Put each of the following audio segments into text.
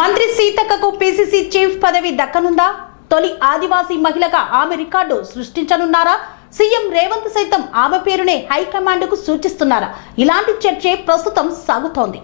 మంత్రి సీతక్కకు PCC chief పదవి దక్కనుందా? తొలి ఆదివాసీ మహిళగా ఆమె రికార్డు సృష్టించనున్నారా? సీఎం రేవంత్ సైతం ఆమె పేరునే హైకమాండ్కు సూచిస్తున్నారా? ఇలాంటి చర్చే ప్రస్తుతం సాగుతోంది.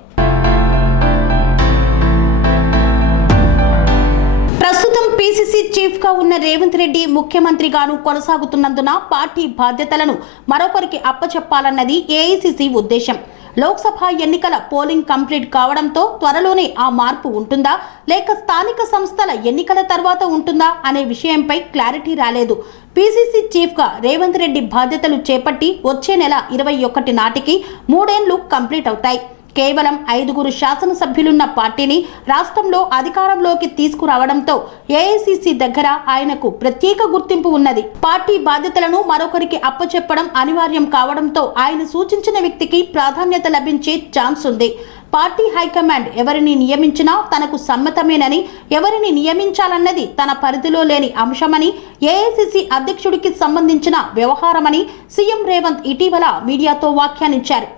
ప్రస్తుతం పిసిసి చీఫ్గా ఉన్న రేవంత్ రెడ్డి ముఖ్యమంత్రిగాను కొనసాగుతున్నందున పార్టీ బాధ్యతలను మరొకరికి అప్పచెప్పాలన్నది ఏఐసిసి ఉద్దేశం. లోక్సభ ఎన్నికల పోలింగ్ కంప్లీట్ కావడంతో త్వరలోనే ఆ మార్పు ఉంటుందా? లేక స్థానిక సంస్థల ఎన్నికల తర్వాత ఉంటుందా? అనే విషయంపై క్లారిటీ రాలేదు. పిసిసి చీఫ్గా రేవంత్ రెడ్డి బాధ్యతలు చేపట్టి వచ్చే నెల ఇరవై ఒకటి నాటికి మూడేళ్ళు కంప్లీట్ అవుతాయి. కేవలం ఐదుగురు శాసనసభ్యులున్న పార్టీని రాష్ట్రంలో అధికారంలోకి తీసుకురావడంతో ఏఐసిసి దగ్గర ఆయనకు ప్రత్యేక గుర్తింపు ఉన్నది. పార్టీ బాధ్యతలను మరొకరికి అప్పచెప్పడం అనివార్యం కావడంతో ఆయన సూచించిన వ్యక్తికి ప్రాధాన్యత లభించే ఛాన్స్ ఉంది. పార్టీ హైకమాండ్ ఎవరిని నియమించినా తనకు సమ్మతమేనని ఎవరిని నియమించాలన్నది తన పరిధిలో లేని అంశమని ఏఐసిసి అధ్యక్షుడికి సంబంధించిన వ్యవహారమని సీఎం రేవంత్ ఇటీవల మీడియాతో వ్యాఖ్యానించారు.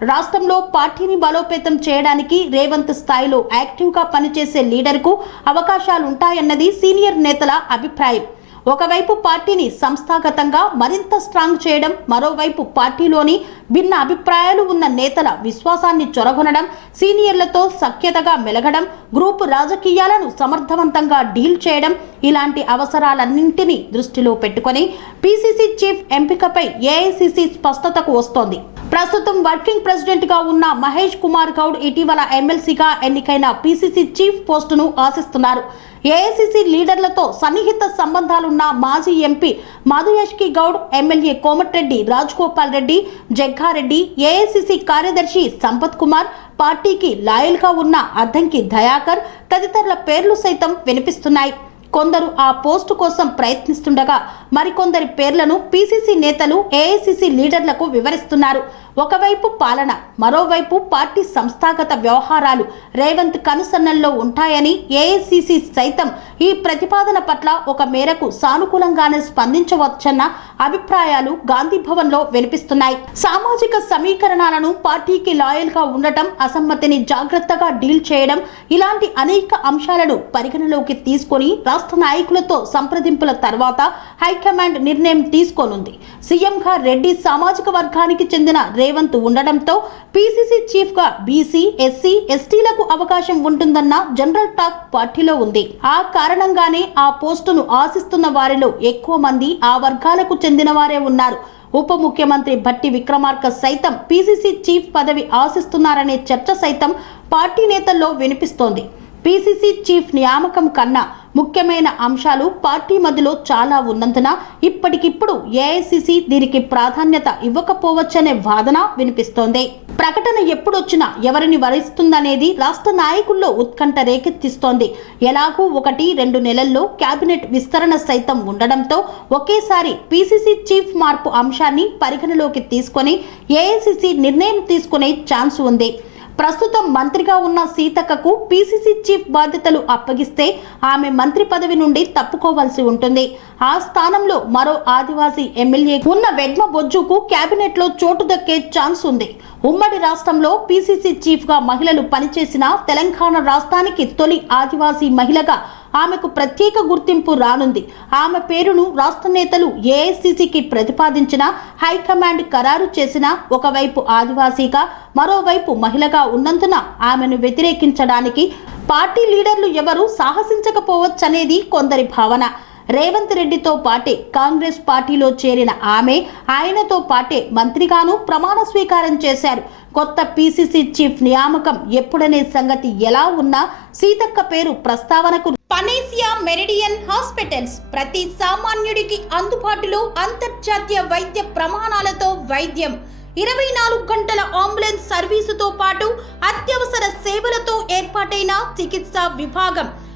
రాష్ట్రంలో పార్టీని బలోపేతం చేయడానికి రేవంత్ స్థాయిలో యాక్టివ్గా పనిచేసే లీడర్కు అవకాశాలుంటాయన్నది సీనియర్ నేతల అభిప్రాయం. ఒకవైపు పార్టీని సంస్థాగతంగా మరింత స్ట్రాంగ్ చేయడం మరోవైపు పార్టీలోని భిన్న అభిప్రాయాలు ఉన్న నేతల విశ్వాసాన్ని చొరగొనడం సీనియర్లతో సఖ్యతగా మెలగడం గ్రూపు రాజకీయాలను సమర్థవంతంగా డీల్ చేయడం ఇలాంటి అవసరాలన్నింటినీ దృష్టిలో పెట్టుకొని పిసిసి చీఫ్ ఎంపికపై ఏఐసిసి స్పష్టతకు వస్తోంది. ప్రస్తుతం వర్కింగ్ ప్రెసిడెంట్గా ఉన్న మహేష్ కుమార్ గౌడ్ ఇటీవల ఎమ్మెల్సీగా ఎన్నికైన పీసీసీ చీఫ్ పోస్టును ఆశిస్తున్నారు. ఏఐసిసి లీడర్లతో సన్నిహిత సంబంధాలున్న మాజీ MP Madhuyashki Goud MLA Komatireddy Rajagopal Reddy Jaggareddy AICC కార్యదర్శి సంపత్ కుమార్ పార్టీకి లాయల్గా ఉన్న అద్దంకి దయాకర్ తదితరుల పేర్లు సైతం వినిపిస్తున్నాయి. కొందరు ఆ పోస్టు కోసం ప్రయత్నిస్తుండగా మరికొందరి పేర్లను పీసీసీ నేతలు ఏఐసిసి లీడర్లకు వివరిస్తున్నారు. ఒకవైపు పాలన మరోవైపు పార్టీ సంస్థాగత వ్యవహారాలు రేవంత్ కనుసన్నల్లో ఉంటాయని ఏఐసిసి సైతం ఈ ప్రతిపాదన పట్ల ఒక మేరకు సానుకూలంగానే స్పందించవచ్చన్న అభిప్రాయాలు గాంధీభవన్లో వినిపిస్తున్నాయి. సామాజిక సమీకరణాలను పార్టీకి లాయల్గా ఉండటం అసమ్మతిని జాగ్రత్తగా డీల్ చేయడం ఇలాంటి అనేక అంశాలను పరిగణలోకి తీసుకొని రాష్ట్ర నాయకులతో సంప్రదింపుల తర్వాత హైకమాండ్ నిర్ణయం తీసుకోనుంది. సీఎంగా రెడ్డి సామాజిక వర్గానికి చెందిన రేవంత్ ఉండడంతో పీసీసీ చీఫ్గా బీసీ ఎస్సీ ఎస్టీలకు అవకాశం ఉంటుందన్న జనరల్ టాక్ పార్టీలో ఉంది. ఆ కారణంగానే ఆ పోస్టును ఆశిస్తున్న వారిలో ఎక్కువ మంది ఆ వర్గాలకు చెందిన వారే ఉన్నారు. ఉప ముఖ్యమంత్రి భట్టి విక్రమార్క సైతం పీసీసీ చీఫ్ పదవి ఆశిస్తున్నారనే చర్చ సైతం పార్టీ నేతల్లో వినిపిస్తోంది. పీసీసీ చీఫ్ నియామకం కన్నా ముఖ్యమైన అంశాలు పార్టీ మధ్యలో చాలా ఉన్నందున ఇప్పటికిప్పుడు ఏఐసిసి దీనికి ప్రాధాన్యత ఇవ్వకపోవచ్చనే వాదన వినిపిస్తోంది. ప్రకటన ఎప్పుడొచ్చినా ఎవరిని వరిస్తుందనేది రాష్ట్ర నాయకుల్లో ఉత్కంఠ రేకెత్తిస్తోంది. ఎలాగూ ఒకటి రెండు నెలల్లో కేబినెట్ విస్తరణ సైతం ఉండడంతో ఒకేసారి పీసీసీ చీఫ్ మార్పు అంశాన్ని పరిగణలోకి తీసుకొని ఏఐసిసి నిర్ణయం తీసుకునే ఛాన్స్ ఉంది. ప్రస్తుతం మంత్రిగా ఉన్న సీతక్కకు పీసీసీ చీఫ్ బాధ్యతలు అప్పగిస్తే ఆమె మంత్రి పదవి నుండి తప్పుకోవాల్సి ఉంటుంది. ఆ స్థానంలో మరో ఆదివాసీ ఎమ్మెల్యే ఉన్న వెడ్మ బొజ్జుకు కేబినెట్లో చోటు దక్కే ఛాన్స్ ఉంది. ఉమ్మడి రాష్ట్రంలో పీసీసీ చీఫ్గా మహిళలు పనిచేసిన తెలంగాణ రాష్ట్రానికి తొలి ఆదివాసీ మహిళగా ఆమెకు ప్రత్యేక గుర్తింపు రానుంది. ఆమె పేరును రాష్ట్ర నేతలు ఏఐసిసికి ప్రతిపాదించిన హైకమాండ్ ఖరారు చేసిన ఒకవైపు ఆదివాసీగా మరోవైపు మహిళగా ఉన్నందున ఆమెను వ్యతిరేకించడానికి పార్టీ లీడర్లు ఎవరు సాహసించకపోవచ్చనేది కొందరి భావన. రేవంత్ రెడ్డితో పాటే కాంగ్రెస్ పార్టీలో చేరిన ఆమె ఆయనతో పాటే మంత్రిగాను ప్రమాణ స్వీకారం చేశారు. కొత్త పీసీసీ చీఫ్ నియామకం ఎప్పుడనే సంగతి ఎలా ఉన్నా సీతక్క పేరు ప్రస్తావనకు పనేసియా మెరిడియన్ హాస్పిటల్స్ ప్రతి సామాన్యుడికి అందుబాటులో అంతర్జాతీయ వైద్య ప్రమాణాలతో వైద్యం. ఇరవై నాలుగు గంటల అంబులెన్స్ సర్వీసుతో పాటు అత్యవసర సేవలతో ఏర్పాటైన చికిత్సా విభాగం.